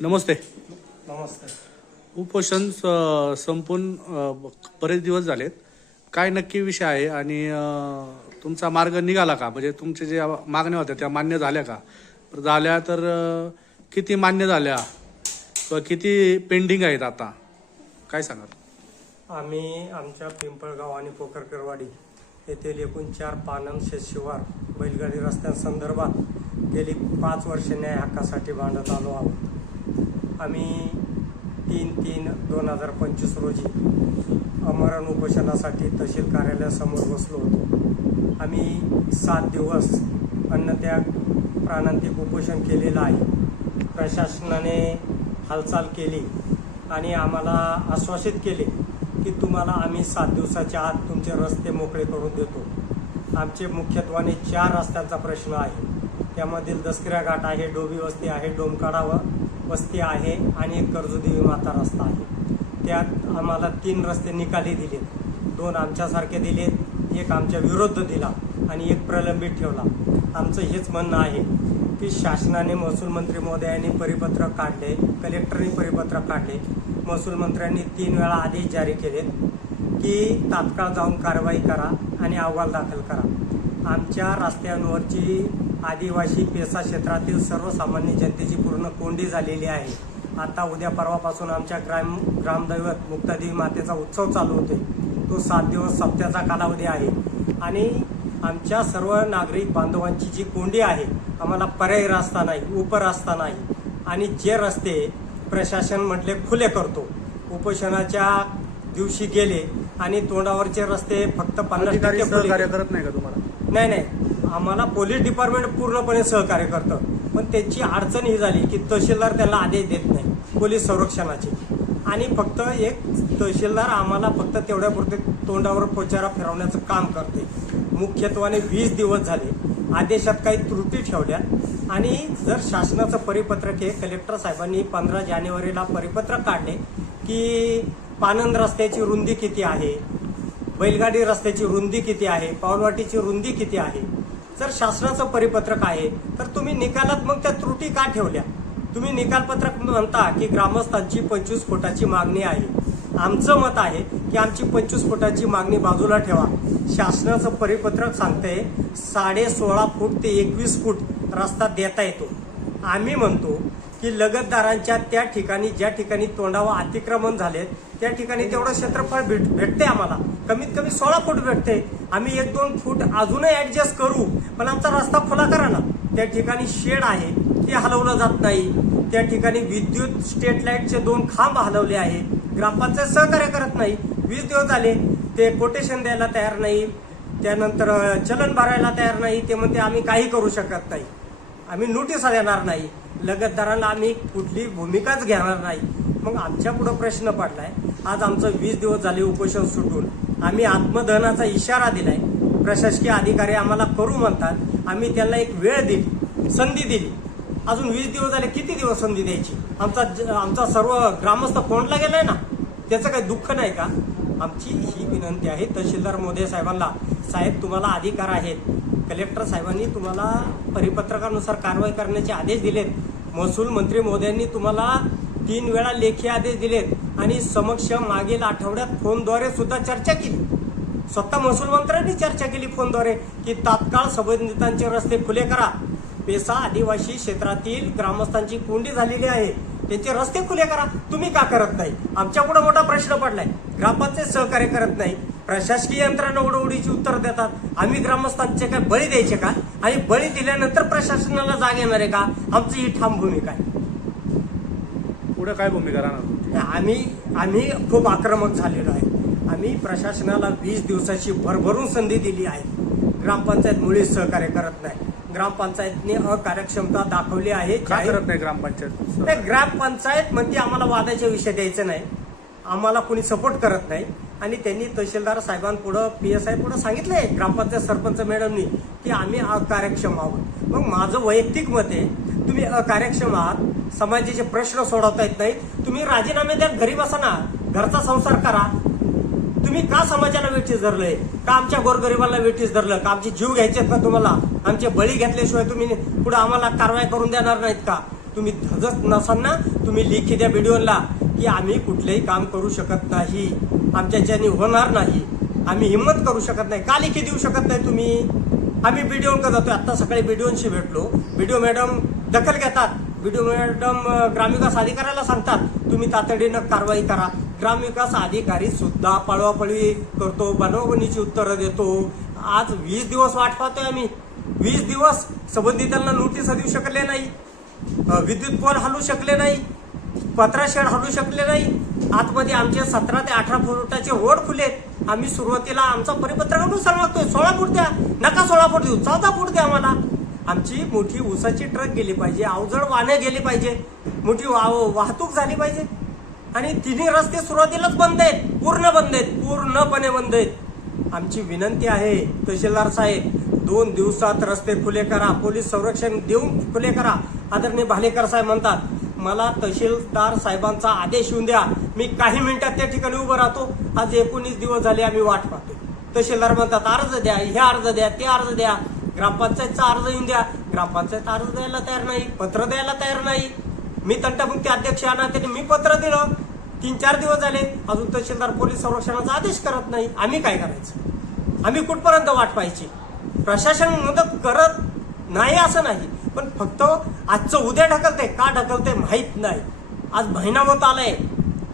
नमस्ते. नमस्ते. उपोषण स- संपून अ, बरेच दिवस झालेत. काय नक्की विषय आहे आणि अ, तुमचा मार्ग निघाला का? म्हणजे तुमच्या ज्या मागण्या होत्या त्या मान्य झाल्या का? तर झाल्या तर अ, किती मान्य झाल्या? किंवा किती पेंडिंग आहेत आता? काय सांगाल? आम्ही आमच्या पिंपळगाव आणि पोखरकरवाडी येथील एकूण चार पानम शेतशिवार बैलगाडी रस्त्यांसंदर्भात गेली पाच वर्ष न्याय हक्कासाठी भांडत आलो आहोत. आम्ही तीन तीन दोन हजार पंचवीस रोजी अमरण उपोषणासाठी तहसील कार्यालयासमोर बसलो होतो. आम्ही सात दिवस अन्नत्याग प्राणांतिक उपोषण केलेलं आहे. प्रशासनाने हालचाल केली आणि आम्हाला आश्वासित केले की तुम्हाला आम्ही सात दिवसाच्या आत तुमचे रस्ते मोकळे करून देतो. आमचे मुख्यत्वाने चार रस्त्यांचा प्रश्न आहे. त्यामधील दसकिरा घाट आहे डोबी वस्ती आहे डोमकाडा व वस्ती आहे आणि एक कर्जदेवी माता रस्ता आहे. त्यात आम्हाला तीन रस्ते निकाली दिलेत. दोन आमच्यासारखे दिलेत एक आमच्या विरुद्ध दिला आणि एक प्रलंबित ठेवला. आमचं हेच म्हणणं आहे की शासनाने महसूल मंत्री महोदयांनी परिपत्रक काढले कलेक्टरनी परिपत्रक काढले. महसूल मंत्र्यांनी तीन वेळा आदेश जारी केले की तात्काळ जाऊन कारवाई करा आणि अहवाल दाखल करा. आमच्या रस्त्यांवरची आदिवासी पेसा क्षेत्रातील सर्वसामान्य जनतेची पूर्ण कोंडी झालेली आहे. आता उद्या परवापासून आमच्या ग्राम ग्रामदैवत मुक्तादेवी मातेचा उत्सव चालू होते तो सात दिवस सप्त्याचा कालावधी आहे. आणि आमच्या सर्व नागरिक बांधवांची जी कोंडी आहे आम्हाला पर्यायी रस्ता नाही उपरस्ता नाही. आणि जे रस्ते प्रशासन म्हटले खुले करतो. उपोषणाच्या दिवशी गेले आणि तोंडावरचे रस्ते फक्त पन्नास टक्के करत नाही का तुम्हाला? नाही नाही. आम्हाला पोलीस डिपार्टमेंट पूर्णपणे सहकार्य करतं. पण त्याची अडचण ही झाली की तहसीलदार त्याला आदेश देत नाही पोलीस संरक्षणाचे. आणि फक्त एक तहसीलदार आम्हाला फक्त तेवढ्यापुरते तोंडावर पोचारा फिरवण्याचं काम करते. मुख्यत्वाने वीस दिवस झाले आदेशात काही त्रुटी ठेवल्या. आणि जर शासनाचं परिपत्रक हे कलेक्टर साहेबांनी पंधरा जानेवारीला परिपत्रक काढले की पानंद रस्त्याची रुंदी किती आहे? बैलगाडी रस्त्याची रुंदी किती आहे? पावनवाटीची रुंदी किती आहे? जर शासनाचं परिपत्रक आहे तर तुम्ही निकालात मग त्या त्रुटी का ठेवल्या? तुम्ही निकालपत्रक म्हणता की ग्रामस्थांची पंचवीस फुटाची मागणी आहे. आमचं मत आहे की आमची पंचवीस फुटाची मागणी बाजूला ठेवा. शासनाचं परिपत्रक सांगते साडे सोळा फूट ते एकवीस फूट रस्ता देता येतो. आम्ही म्हणतो की लगतदारांच्या त्या ठिकाणी ज्या ठिकाणी तोंडावर अतिक्रमण झाले त्या ठिकाणी तेवढं क्षेत्रफळ भेट भेटते आम्हाला. कमीत कमी सोळा फूट भेटते आम्ही एक दोन फूट अजूनही ऍडजस्ट करू पण आमचा रस्ता खुला करा ना. त्या ठिकाणी शेड आहे ते हलवलं जात नाही. त्या ठिकाणी विद्युत स्टेट लाईटचे दोन खांब हलवले आहे. ग्रामपंचायत सहकार्य करत नाही. वीस दिवस झाले ते कोटेशन द्यायला तयार नाही. त्यानंतर चलन भरायला तयार नाही. ते म्हणते आम्ही काही करू शकत नाही. आम्ही नोटीस देणार नाही. लगतदारांना आम्ही कुठली भूमिकाच घेणार नाही. मग आमच्या पुढं प्रश्न पडलाय. आज आमचं वीस दिवस झाले उपोषण सुटून. आम्ही आत्मदहनाचा इशारा दिलाय. प्रशासकीय अधिकारी आम्हाला करू म्हणतात. आम्ही त्यांना एक वेळ दिली संधी दिली. अजून वीस दिवस झाले किती दिवस संधी द्यायची? आमचा ज- आमचा सर्व ग्रामस्थ कोंडला गेलाय ना? त्याचं काही दुःख नाही का? आमची ही विनंती आहे तहसीलदार मोदय साहेबांना. साहेब तुम्हाला अधिकार आहेत. कलेक्टर साहेबांनी तुम्हाला परिपत्रकानुसार कारवाई करण्याचे आदेश दिलेत. महसूल मंत्री मोदयांनी तुम्हाला तीन वेळा लेखी आदेश दिलेत आणि समक्ष मागील आठवड्यात फोनद्वारे सुद्धा चर्चा केली. स्वतः महसूल मंत्र्यांनी चर्चा केली फोनद्वारे की तात्काळ संबंधितांचे रस्ते खुले करा. पेसा आदिवासी क्षेत्रातील ग्रामस्थांची कोंडी झालेली आहे. त्यांचे रस्ते खुले करा. तुम्ही का करत नाही? आमच्या पुढे मोठा प्रश्न पडलाय. ग्रामपंचायत सहकार्य करत नाही. प्रशासकीय यंत्रणा उडवडीची उत्तर देतात. आम्ही ग्रामस्थांचे काय बळी द्यायचे का? आणि बळी दिल्यानंतर प्रशासनाला जाग येणार आहे का? आमची ही ठाम भूमिका आहे. पुढे काय भूमिका राहणार आम्ही आम्ही खूप आक्रमक झालेलो आहे. आम्ही प्रशासनाला वीस दिवसाची भरभरून संधी दिली आहे. ग्रामपंचायत मुळीच सहकार्य करत नाही. ग्रामपंचायतने अकार्यक्षमता दाखवली आहे. करत नाही ग्रामपंचायत? नाही ग्रामपंचायत म्हणते आम्हाला वादाचे विषय द्यायचे नाही. आम्हाला कोणी सपोर्ट करत नाही. आणि त्यांनी तहसीलदार साहेबांपुढं पी एस आय पुढं सांगितलंय ग्रामपंचायत सरपंच मॅडमनी की आम्ही अकार्यक्षम आहोत. मग माझं वैयक्तिक मत आहे तुम्ही अकार्यक्षम आहात समाजाचे प्रश्न सोडवता येत नाहीत तुम्ही राजीनामे द्या घरी बसा ना घरचा संसार करा. तुम्ही का समाजाला वेठीस धरलंय? का आमच्या गोरगरिबांना वेठीस धरलं? का आमचे जीव घ्यायचे आहेत का तुम्हाला? आमचे बळी घेतल्याशिवाय तुम्ही पुढे आम्हाला कारवाई करून देणार नाहीत का? तुम्ही धजत नसांना तुम्ही लिखी द्या व्हिडिओला की आम्ही कुठलेही काम करू शकत नाही. आमच्याच्याने होणार नाही आम्ही हिंमत करू शकत नाही. का लिखी देऊ शकत नाही तुम्ही? आम्ही बी डी का जातो आत्ता सकाळी बी डी व्हिडिओशी भेटलो. बी डी ओ मॅडम दखल घेतात. बी डी ओ मॅडम ग्रामविकास अधिकाऱ्याला सांगतात तुम्ही तातडीनं कारवाई करा. ग्रामविकास अधिकारी सुद्धा पळवापळवी करतो बनवणीची उत्तरं देतो. आज वीस दिवस वाट पाहतोय आम्ही. वीस दिवस संबंधितांना नोटीस देऊ शकले नाही. विद्युत पोल हलू शकले नाही. पत्रा शेड हलू शकले नाही. आतमध्ये आमचे सतरा ते अठरा फुटाचे रोड खुले आम्ही सुरुवातीला आमचा परिपत्रकानुसार मागतोय सोळा फूट द्या. नका सोळा फूट देऊ चौदा फूट द्या आम्हाला. आमची मोठी ऊसाची ट्रक गेली पाहिजे अवजड वाहने गेली पाहिजे. मोठी वाहतूक झाली पाहिजे. आणि तिन्ही रस्ते सुरुवातीलाच बंद आहेत पूर्ण बंद आहेत पूर्णपणे बंद आहेत. आमची विनंती आहे तहसीलदार साहेब दोन दिवसात रस्ते खुले करा पोलीस संरक्षण देऊन खुले करा. आदरणीय भालेकर साहेब म्हणतात मला तहसीलदार साहेबांचा आदेश येऊन द्या. मी काही मिनिटात त्या ठिकाणी उभं राहतो. आज एकोणीस दिवस झाले आम्ही वाट पाहतोय. तहसीलदार म्हणतात अर्ज द्या हे अर्ज द्या ते अर्ज द्या. ग्रामपंचायतचा अर्ज येऊन द्या. ग्रामपंचायत अर्ज द्यायला तयार नाही पत्र द्यायला तयार नाही. मी तंटामुक्ती अध्यक्ष आणा त्यांनी त्याने मी पत्र दिलं. तीन चार दिवस झाले अजून तहसीलदार पोलीस संरक्षणाचा आदेश करत नाही. आम्ही काय करायचं? आम्ही कुठपर्यंत वाट पाहायची? प्रशासन मदत करत नाही असं नाही. पण फक्त आजचं उद्या ढकलते का ढकलते माहीत नाही. आज महिना होत आलाय.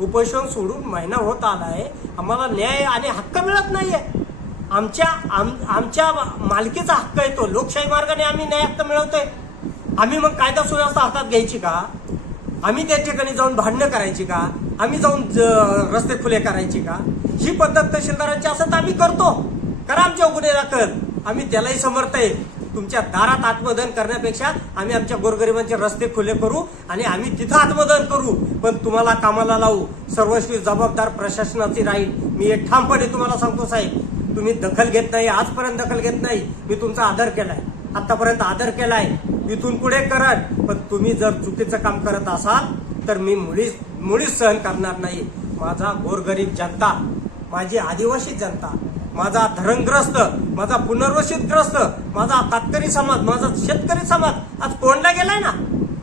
उपोषण सोडून महिना होत आलाय. आम्हाला न्याय आणि हक्क मिळत नाहीये. आमच्या आम, आमच्या मालकीचा हक्क येतो लोकशाही मार्गाने आम्ही न्याय हक्क मिळवतोय. आम्ही मग कायदा सुव्यवस्था हातात घ्यायची का? आम्ही त्या ठिकाणी जाऊन भांडणं करायची का? आम्ही जाऊन ज- रस्ते खुले करायची का? ही पद्धत तहसीलदारांची असं तर आम्ही करतो. करा आमच्या गुन्हे दाखल. आम्ही त्यालाही समर्थ आहे. तुमच्या दारात आत्मदहन करण्यापेक्षा आम्ही आमच्या गोरगरिबांचे रस्ते खुले करू आणि आम्ही तिथं आत्मदहन करू. पण तुम्हाला कामाला लावू. सर्वस्वी जबाबदार प्रशासनाची राहील. मी एक ठामपणे तुम्हाला सांगतो साहेब. तुम्ही दखल घेत नाही आजपर्यंत दखल घेत नाही. मी तुमचा आदर केलाय. आतापर्यंत आदर केलाय. इथून पुढे करत पण तुम्ही जर चुकीचं काम करत असाल तर मी मुळीच मुळीच सहन करणार नाही. माझा गोरगरीब जनता माझी आदिवासी जनता माझा धरणग्रस्त माझा पुनर्वसितग्रस्त माझा तात्करी समाज माझा शेतकरी समाज आज कोणला गेलाय ना?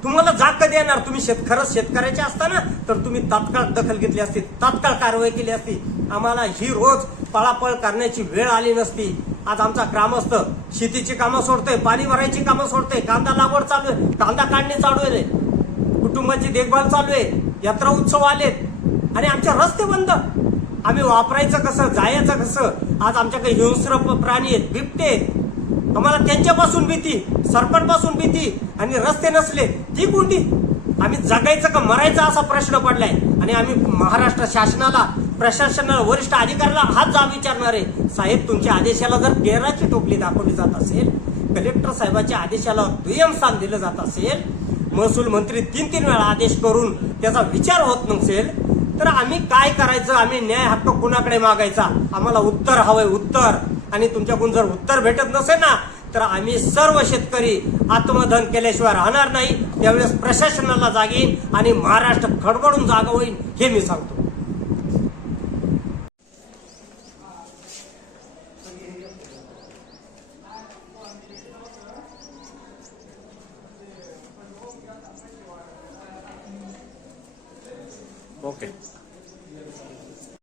तुम्हाला जाग कधी येणार? तुम्ही शेतकरच शेतकऱ्याचे असताना तर तुम्ही तात्काळ दखल घेतली असती तात्काळ कारवाई केली असती. आम्हाला ही रोज पळापळ करण्याची वेळ आली नसती. आज आमचा ग्रामस्थ शेतीची कामं सोडतोय पाणी भरायची कामं सोडतोय कांदा लागवड चालू आहे कांदा काढणे चालू आहे. कुटुंबाची देखभाल चालू आहे यात्रा उत्सव आलेत. आणि आमचे रस्ते बंद. आम्ही वापरायचं कसं जायचं कसं? आज आमच्याकडे हिंस्र प्राणी आहेत बिबटे आहेत. आम्हाला त्यांच्यापासून भीती सरपटपासून भीती आणि रस्ते नसले ती कोणती? आम्ही जगायचं का मरायचं असा प्रश्न पडलाय. आणि आम्ही महाराष्ट्र शासनाला प्रशासनाला वरिष्ठ अधिकाऱ्याला हाच जाब विचारणार आहे. साहेब तुमच्या आदेशाला जर केराची टोपली दाखवली जात असेल कलेक्टर साहेबांच्या आदेशाला दुय्यम स्थान दिलं जात असेल महसूल मंत्री तीन तीन वेळा आदेश करून त्याचा विचार होत नसेल तर आम्ही काय करायचं? आम्ही न्याय हक्क कुणाकडे मागायचा? आम्हाला उत्तर हवंय उत्तर. आणि तुमच्याकडून जर उत्तर भेटत नसेल ना तर आम्ही सर्व शेतकरी आत्मधन केल्याशिवाय राहणार नाही. त्यावेळेस प्रशासनाला जागीन आणि महाराष्ट्र खडबडून जागा होईल हे मी सांगतो.